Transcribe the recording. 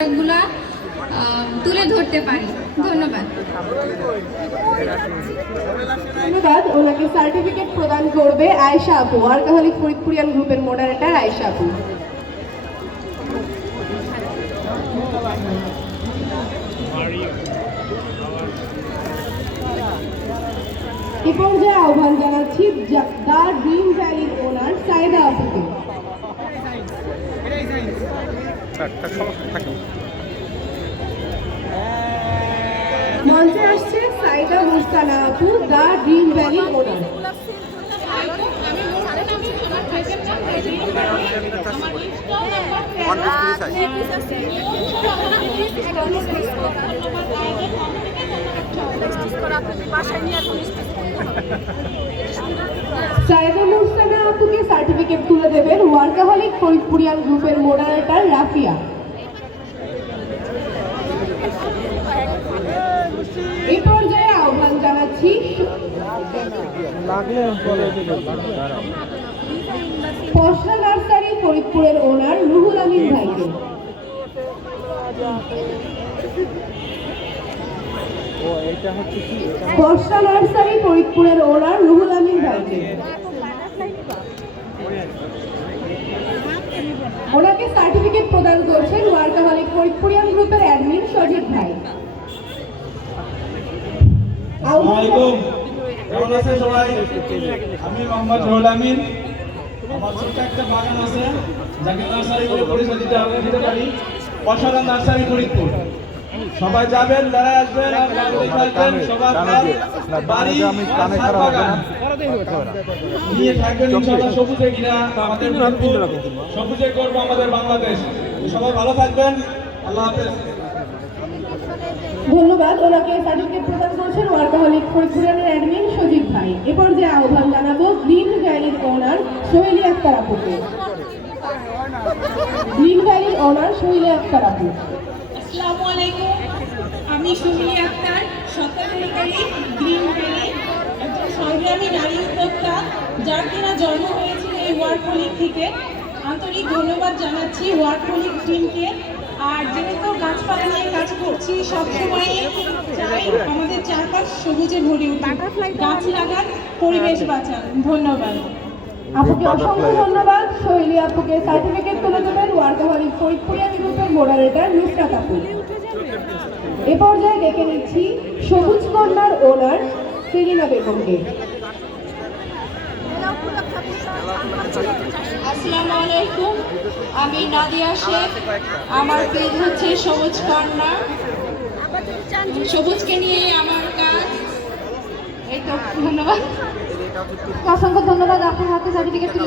গুলা তুলে ধরতে পারি। ধন্যবাদ। ধন্যবাদ। ওনাকে সার্টিফিকেট প্রদান করবে আয়েশা আপু ওয়ার্কাহলিক ফরিদপুরিয়ান গ্রুপের মডারেটর আয়েশা আপু। এ পর্যায়ে আহ্বান জানাচ্ছি দ্য ড্রিম ভ্যালির ওনার সাইদা আপুকে। মঞ্চে আসছে সাইদা মুস্তানা আপু দ্য ড্রিম ভ্যালির ওনার। সাইদা মুস্তানা আপুকে সার্টিফিকেট তুলে দেবেন ওয়ার্কাহলিক ফরিদপুরিয়ান গ্রুপের মডারেটর রাফিয়া। আহ্বান জানাচ্ছি নার্সারি ফরিদপুরের ওনার রুহুল আমিন ভাইকে। নার্সারি ফরিদপুরের ওনার রুহুল আমিন ভাইকে। ওনাকে সার্টিফিকেট প্রদান করছেন ওয়ার্কাহলিক ফরিদপুরিয়ান গ্রুপের অ্যাডমিন সজিব ভাই। কেমন আছেন সবাই? আমি মোহাম্মদ রুহুল আমিন। আমার ছোট্ট একটা বাগান আছে, যাকে নার্সারি বলে পরিচয় দিতে দিতে পারি। অসাধারণ নার্সারি ফরিদপুর। সবাই যাবেন আসবেন সবার বাড়ি নিয়ে থাকবেন ইনশাআল্লাহ সবুজে কিনা আমাদের সবুজে করব আমাদের বাংলাদেশ। সবাই ভালো থাকবেন আল্লাহ হাফেজ। ধন্যবাদ ওনাকে সার্টিফিকেট প্রদান করছেন ওয়ার্কাহলিক ফরিদপুরের অ্যাডমিন সজিব ভাই। এ পর্যায়ে আহ্বান জানাব গ্রিন ভ্যালির ওনার সোহেলি আক্তার আপুকে। গ্রিন ভ্যালির ওনার সোহেলি আক্তার আপু আসসালামু আলাইকুম আমি সুমিলি আক্তার স্বত্বাধিকারী গ্রিন ভ্যালি একজন সংগ্রামী নারী উদ্যোক্তা যার কিনা জন্ম হয়েছিল এই ওয়ার্কহলিক থেকে। আন্তরিক ধন্যবাদ জানাচ্ছি ওয়ার্কহলিক টিমকে আর যেহেতু গাছপালা নিয়ে কাজ করছি সবসময় চাই আমাদের চারপাশ সবুজে ভরে উঠুক। গাছ লাগান পরিবেশ বাঁচান। ধন্যবাদ। আপুকে অসংখ্য ধন্যবাদ। সোহেলি আপুকে সার্টিফিকেট তুলে দেবেন ওয়ার্কাহলিক ফরিদপুরিয়ান গ্রুপের মডারেটর নুসরাত আপু। এ পর্যায়ে ডেকে নিচ্ছি সবুজ কন্যার ওনার সেলিনা বেগমকে আসসালামু আলাইকুম আমি নাদিয়া শেখ আমার পেজ হচ্ছে সবুজ কর্ণা সবুজকে নিয়ে আমার কাজ। এই তো ধন্যবাদ। অসংখ্য ধন্যবাদ আপনার হাতে সার্টিফিকেট তুলে